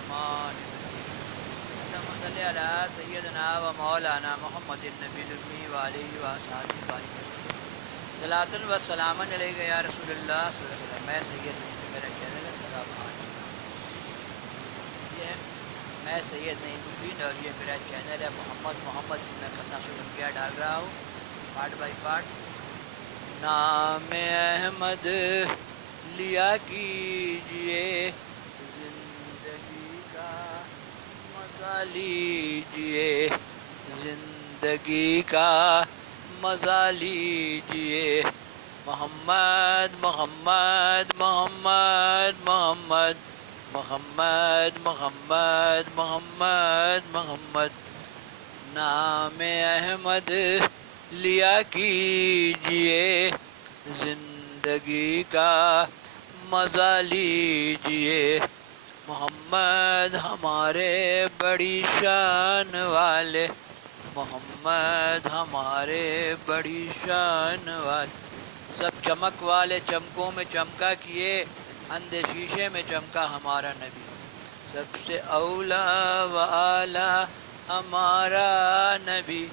الرحمن الرحیم اللهم صل علی سیدنا و مولانا محمد النبی الامی وعلیہ وصحبہ بارک وسلم صلاۃ و سلام علیک یا رسول اللہ صلی اللہ علیہ وسلم۔ میں سید نہیں، میرا چینل ہے سدا بہار اسلام۔ یہ میں سید نعیم الدین اور یہ میرا چینل ہے محمد سے میں قصص الانبیاء ڈال رہا ہوں پارٹ بائی پارٹ۔ نام احمد لیا کیجئے، زندگی کا مزہ لیجئے، زندگی کا مزہ لیجئے۔ محمد محمد محمد محمد محمد محمد محمد محمد نام احمد لیا کیجئے، زندگی کا مزہ لیجئے۔ محمد ہمارے بڑی شان والے، محمد ہمارے بڑی شان والے، سب چمک والے چمکوں میں چمکا کیے، اندھے شیشے میں چمکا ہمارا نبی۔ سب سے اولا و اعلیٰ ہمارا نبی،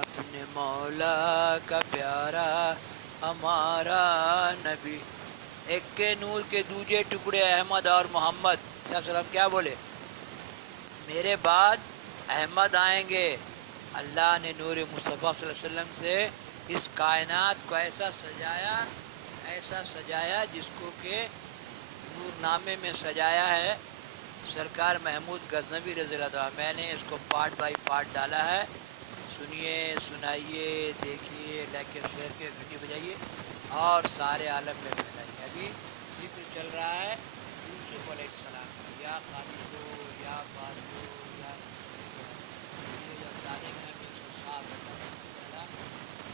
اپنے مولا کا پیارا ہمارا نبی۔ ایک کے نور کے دوجے ٹکڑے احمد اور محمد صلی اللہ علیہ وسلم کیا بولے؟ میرے بعد احمد آئیں گے۔ اللہ نے نور مصطفیٰ صلی اللہ علیہ وسلم سے اس کائنات کو ایسا سجایا جس کو کہ نور نامے میں سجایا ہے سرکار محمود غزنوی رضی اللہ عنہ۔ میں نے اس کو پارٹ بائی پارٹ ڈالا ہے، سنیے، سنائیے، دیکھیے، لائک شیئر کے گھنٹی بجائیے اور سارے عالم میں پھیلائیے۔ ابھی ذکر چل رہا ہے یوسف علیہ السلام کا، یا خالقو یا بارو یا یہ جب دانے گھر میں 107 اللہ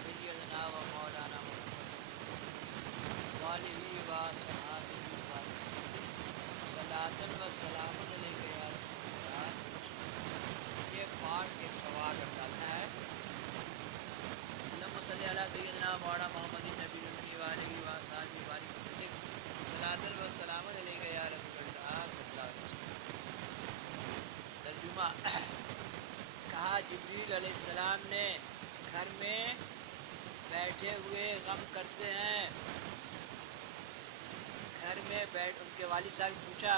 سیدنا و مولانا والی و صحابہ صلاۃ و سلام علیک یا رسول اللہ۔ یہ پارٹ 108 ڈالنا ہے۔ اللہم صلی علی سیدنا مولانا محمد النبی الامی وعلیہ وصحبہ بارک وسلم صلاۃ و سلام علیک یا رسول اللہ صلی اللہ علیہ وسلم۔ ترجمہ کہا جبریل علیہ السلام نے گھر میں بیٹھے ہوئے غم کرتے ہیں، گھر میں ان کے والد صاحب پوچھا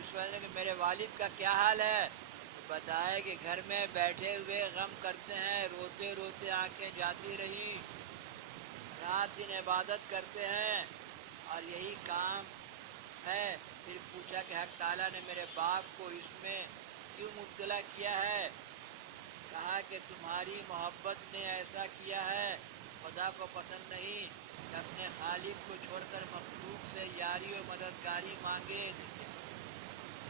اس وجہ نے کہ میرے والد کا کیا حال ہے، تو بتایا کہ گھر میں بیٹھے ہوئے غم کرتے ہیں، روتے روتے آنکھیں جاتی رہیں، رات دن عبادت کرتے ہیں اور یہی کام ہے۔ پھر پوچھا کہ حق تعالیٰ نے میرے باپ کو اس میں کیوں مبتلا کیا ہے؟ کہا کہ تمہاری محبت نے ایسا کیا ہے، خدا کو پسند نہیں کہ اپنے خالق کو چھوڑ کر مخلوق سے یاری و مددگاری مانگے۔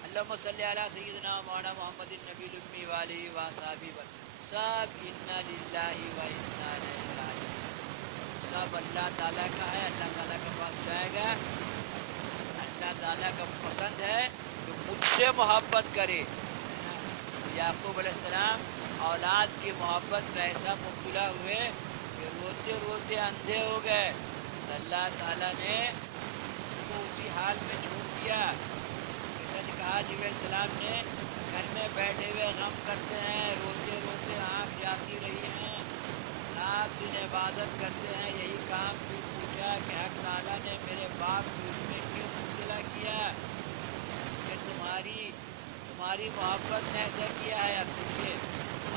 اللہم صلی علی سیدنا مولانا محمد النبی الامی وعلیہ وصحبہ سب انا للہ و انا الیہ راجعون، سب اللہ تعالیٰ کا ہے، اللہ تعالیٰ کے پاس جائے گا۔ اللہ تعالیٰ کا پسند ہے کہ مجھ سے محبت کرے۔ یعقوب علیہ السلام اولاد کی محبت میں ایسا مبتلا ہوئے کہ روتے روتے اندھے ہو گئے، تو اللہ تعالیٰ نے ان کو اسی حال میں چھوڑ دیا۔ جیسا کہ کہا جبریل علیہ السلام نے گھر میں بیٹھے ہوئے غم کرتے ہیں، روتے روتے آنکھ جاتی رہی ہیں، رات دن عبادت کرتے ہیں، یہی کام۔ پھر پوچھا کہ حق تعالیٰ نے میرے باپ کو اس میں کیوں مبتلا کیا کہ تمہاری محبت نے ایسا کیا ہے۔ اب سنیے،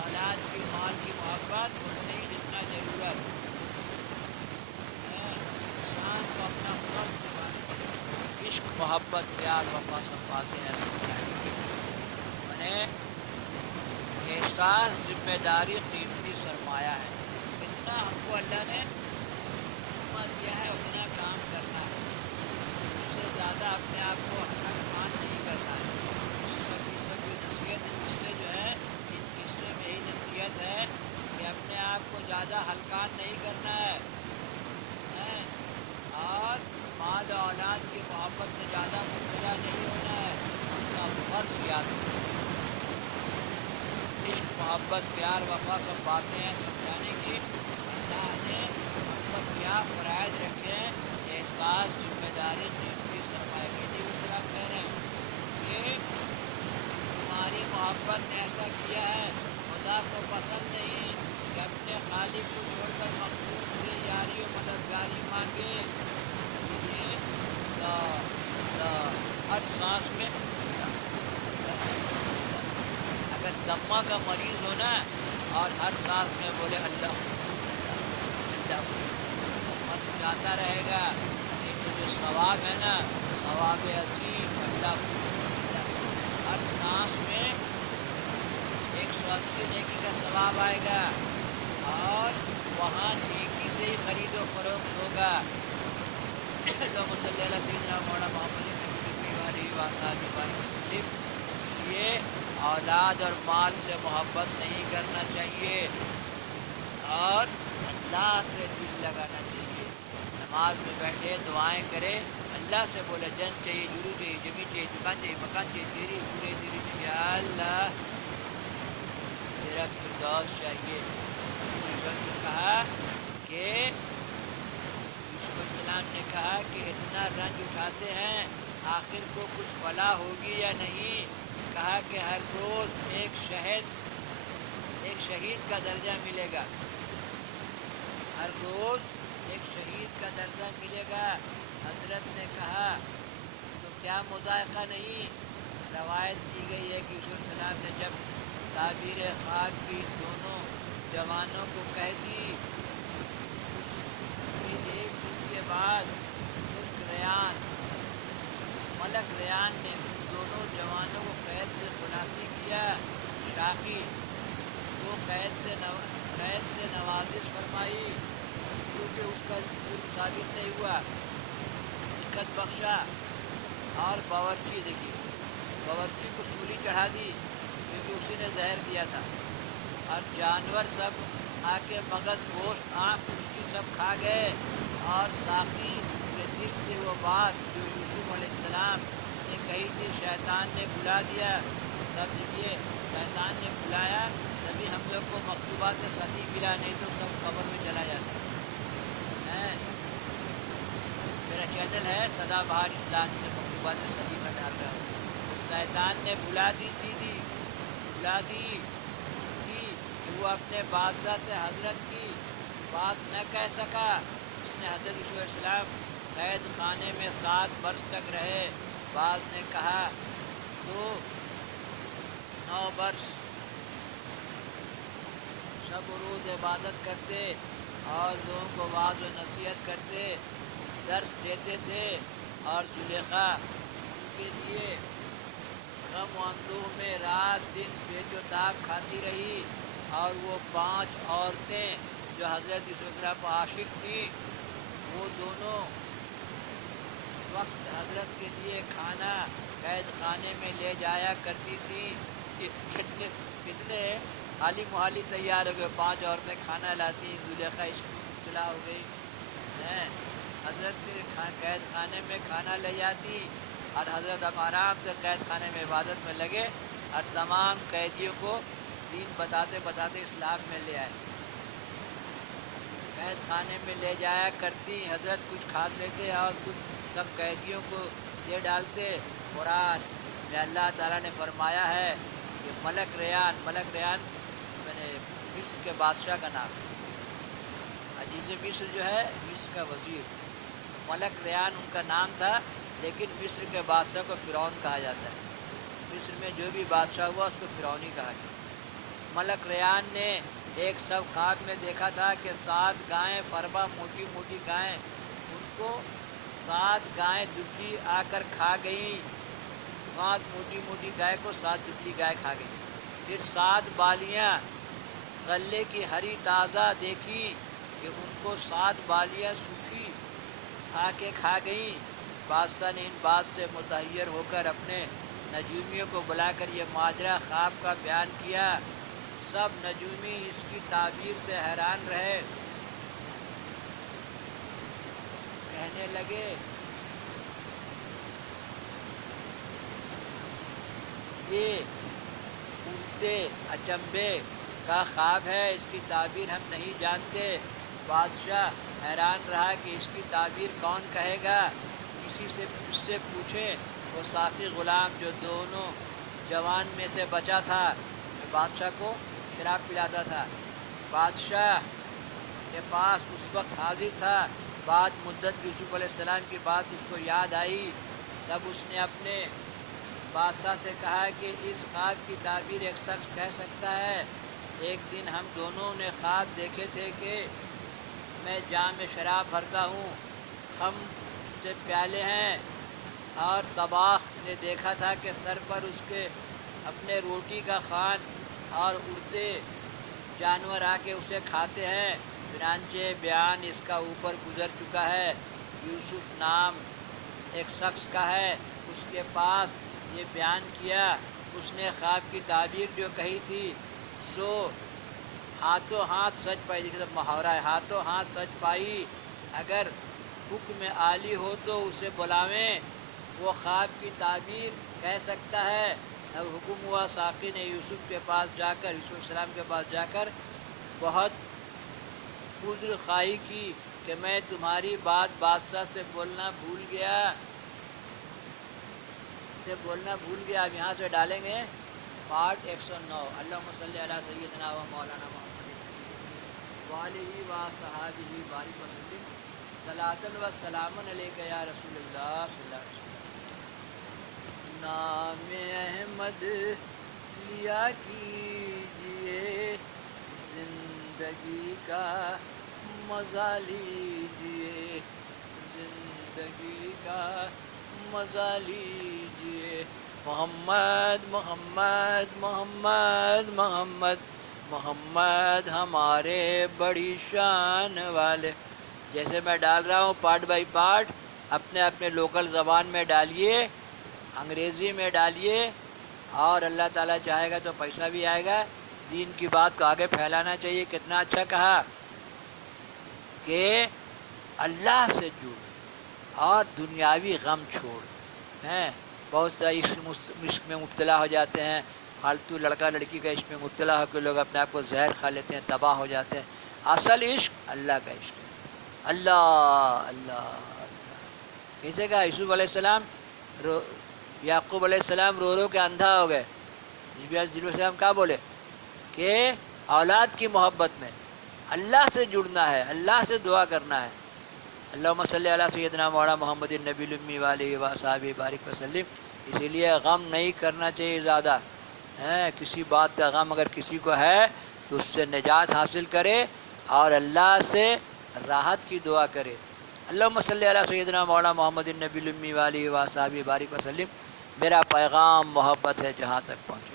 اولاد کی مال کی محبت اتنا ہی جتنا ضرورت ہے، انسان کو اپنا فرض نبھانے کے عشق، محبت، پیار، وفا سب باتیں ہیں سمجھانے کی۔ میں احساس ذمہ داری قیمتی سرمایہ ہے، اتنا ہم کو اللہ نے ذمہ دیا ہے اتنا کام کرنا ہے، اس سے زیادہ اپنے آپ کو حقان نہیں کرنا ہے۔ سب نصیحت ان قصے جو ہے، ان قصوں میں ہی نصیحت ہے کہ اپنے آپ کو زیادہ ہلکان نہیں کرنا ہے، اور مال و اولاد کی محبت میں زیادہ مبتلا نہیں ہونا ہے، اپنا فرض یاد رکھنا ہے۔ عشق، محبت، پیار، وفا سب باتیں ہیں سمجھانے کی۔ اللہ نے ہم پر کیا فرائض رکھے ہیں، احساس، ذمہ داری، قیمتی سرمایہ۔ کہ جی السلام کہہ رہے ہیں کہ آپ نے ایسا کیا ہے، خدا کو پسند نہیں کہ اپنے خالق کو چھوڑ کر مخلوق سے یاری و مددگاری مانگے۔ یہ لا لا ہر سانس میں اللہ اللہ اللہ، اگر دمہ کا مریض ہونا اور ہر سانس میں بولے اللہ اللہ اللہ، اس کا مرض جاتا رہے گا، نہیں تو جو ثواب ہے نا، ثواب عظیم اللہ اللہ، ہر سانس میں 180 نیکی کا ثواب آئے گا، اور وہاں نیکی سے ہی خرید و فروخت ہوگا۔ اللہم صلی علی سیدنا مولانا محمد نبی علیہ وآلہ وسلم۔ اس لیے اولاد اور مال سے محبت نہیں کرنا چاہیے، اور اللہ سے دل لگانا چاہیے۔ نماز میں بیٹھے دعائیں کرے، اللہ سے بولے جن چاہیے، جرو چاہیے، زمین چاہیے، دکان چاہیے، مکان چاہیے، تیری پورے تیری چاہیے، یا اللہ تیرا فردوس چاہیے۔ یوسف نے کہا کہ یوسف علیہ السلام نے کہا کہ اتنا رنج اٹھاتے ہیں، آخر کو کچھ فلاح ہوگی یا نہیں؟ کہا کہ ہر روز ایک شہید کا درجہ ملے گا، ہر روز ایک شہید کا درجہ ملے گا۔ حضرت نے کہا تو کیا مذائقہ نہیں؟ روایت کی گئی ہے کہ یوسف علیہ السلام نے جب تعبیر خواب کی دونوں جوانوں کو کہہ دی، اس کے ایک دن کے بعد ملک ریان نے ان دونوں جوانوں کو قید سے خلاصی کیا۔ شاقی کو قید سے نوازش فرمائی، کیونکہ اس کا جرم ثابت نہیں ہوا، حقیقت بخشا۔ اور باورچی دیکھیے، باورچی کو سولی چڑھا دی کیونکہ اسی نے زہر دیا تھا، اور جانور سب آ کے مغز گوشت آنکھ اس کی سب کھا گئے، اور ساقی کے دل سے وہ بات جو یوسف علیہ السلام نے کہی تھی شیطان نے بلا دیا۔ تب دیکھیے شیطان نے بلایا تبھی ہم لوگ کو مکتوبات صدی ملا، نہیں تو سب قبر میں چلا جاتا ہے۔ میرا چینل ہے سدا بہار اسلام سے مکتوبات صدی میں ڈال رہا ہوں۔ تو شیطان نے بلا دی تھی کہ وہ اپنے بادشاہ سے حضرت کی بات نہ کہہ سکا، اس نے حضرت یوسف علیہ السلام قید خانے میں 7 برس تک رہے۔ بعض نے کہا تو 9 برس شب و روز عبادت کرتے اور لوگوں کو وعظ و نصیحت کرتے، درس دیتے تھے، اور زلیخا ان کے لیے غم و اندوہ میں رات دن بے چوتاب کھاتی رہی، اور وہ 5 عورتیں جو حضرت یوسف علیہ السلام کو عاشق تھیں، وہ دونوں وقت حضرت کے لیے کھانا قید خانے میں لے جایا کرتی تھیں۔ کتنے حالی محالی تیار ہو گئے، 5 عورتیں کھانا لاتی، زلیخا عشق میں مبتلا ہو گئی ہیں، حضرت کے قید خانے میں کھانا لے جاتی، اور حضرت اب آرام سے قید خانے میں عبادت میں لگے، اور تمام قیدیوں کو دین بتاتے بتاتے اسلام میں لے آئے۔ قید خانے میں لے جایا کرتی، حضرت کچھ کھا لیتے اور کچھ سب قیدیوں کو دے ڈالتے۔ قرآن میں اللہ تعالیٰ نے فرمایا ہے کہ ملک ریان میں نے مصر کے بادشاہ کا نام ہے، عزیز مصر جو ہے مصر کا وزیر، ملک ریان ان کا نام تھا، لیکن مصر کے بادشاہ کو فرعون کہا جاتا ہے۔ مصر میں جو بھی بادشاہ ہوا اس کو فرعونی کہا گیا۔ ملک ریان نے ایک شب خواب میں دیکھا تھا کہ 7 گائیں فربا موٹی موٹی گائیں، ان کو 7 گائیں دبلی آ کر کھا گئیں، 7 موٹی موٹی گائے کو 7 دبلی گائے کھا گئیں۔ پھر 7 بالیاں غلے کی ہری تازہ دیکھی کہ ان کو 7 بالیاں سوکھی آ کے کھا گئیں۔ بادشاہ نے ان بات سے متحیر ہو کر اپنے نجومیوں کو بلا کر یہ ماجرا خواب کا بیان کیا۔ سب نجومی اس کی تعبیر سے حیران رہے، کہنے لگے یہ الٹے اچنبے کا خواب ہے، اس کی تعبیر ہم نہیں جانتے۔ بادشاہ حیران رہا کہ اس کی تعبیر کون کہے گا، کسی سے اس سے پوچھیں۔ وہ ساقی غلام جو دونوں جوان میں سے بچا تھا بادشاہ کو شراب پلاتا تھا. بادشاہ کے پاس اس وقت حاضر تھا. بعد مدت یوسف علیہ السلام کی بات اس کو یاد آئی. تب اس نے اپنے بادشاہ سے کہا کہ اس خواب کی تعبیر ایک شخص کہہ سکتا ہے. ایک دن ہم دونوں نے خواب دیکھے تھے کہ میں جام میں شراب بھرتا ہوں، خم سے پیالے ہیں، اور طباخ نے دیکھا تھا کہ سر پر اس کے اپنے روٹی کا خوان اور اڑتے جانور آ کے اسے کھاتے ہیں. چنانچہ بیان اس کا اوپر گزر چکا ہے. یوسف نام ایک شخص کا ہے، اس کے پاس یہ بیان کیا. اس نے خواب کی تعبیر جو کہی تھی سو ہاتھوں ہاتھ سچ پائی. دیکھیے محاورہ ہے، ہاتھوں ہاتھ سچ پائی. اگر حکم عالی ہو تو اسے بلاویں، وہ خواب کی تعبیر کہہ سکتا ہے. اب حکم ہوا. ساقی نے یوسف کے پاس جا کر یوسف علیہ السلام کے پاس جا کر بہت عذر خواہی کی کہ میں تمہاری بات بادشاہ سے بولنا بھول گیا. اب یہاں سے ڈالیں گے پارٹ 109. اللہم صلی علی سیدنا و مولانا محمد وآلہ و صحابہ بارک وسلم صلاۃ و سلام علیک یا رسول اللہ صلی اللہ علیہ وسلم. نام احمد لیا کیجئے، زندگی کا مزہ لیجئے، زندگی کا مزہ لیجئے. محمد محمد محمد محمد محمد ہمارے بڑی شان والے. جیسے میں ڈال رہا ہوں پارٹ بائی پارٹ، اپنے اپنے لوکل زبان میں ڈالیے، انگریزی میں ڈالیے، اور اللہ تعالیٰ چاہے گا تو پیسہ بھی آئے گا. دین کی بات کو آگے پھیلانا چاہیے. کتنا اچھا کہا کہ اللہ سے جڑ اور دنیاوی غم چھوڑ. ہیں بہت سا عشق میں مبتلا ہو جاتے ہیں، فالتو لڑکا لڑکی کا عشق میں مبتلا ہو کے لوگ اپنے آپ کو زہر کھا لیتے ہیں، تباہ ہو جاتے ہیں. اصل عشق اللہ کا عشق ہے. اللہ اللہ اللہ. کیسے کہا یوسف علیہ السلام یعقوب علیہ السلام رو رو کے اندھا ہو گئے. جب علیہ السلام کیا بولے کہ اولاد کی محبت میں اللہ سے جڑنا ہے، اللہ سے دعا کرنا ہے. اللہم صلی علی سیدنا مولانا محمد النبی الامی والہ وصحبہ بارک وسلم. اسی لیے غم نہیں کرنا چاہیے زیادہ. کسی بات کا غم اگر کسی کو ہے تو اس سے نجات حاصل کرے اور اللہ سے راحت کی دعا کرے. اللہم صلی علی سیدنا مولانا محمد النبی الامی والہ وصحبہ بارک وسلم. میرا پیغام محبت ہے جہاں تک پہنچا.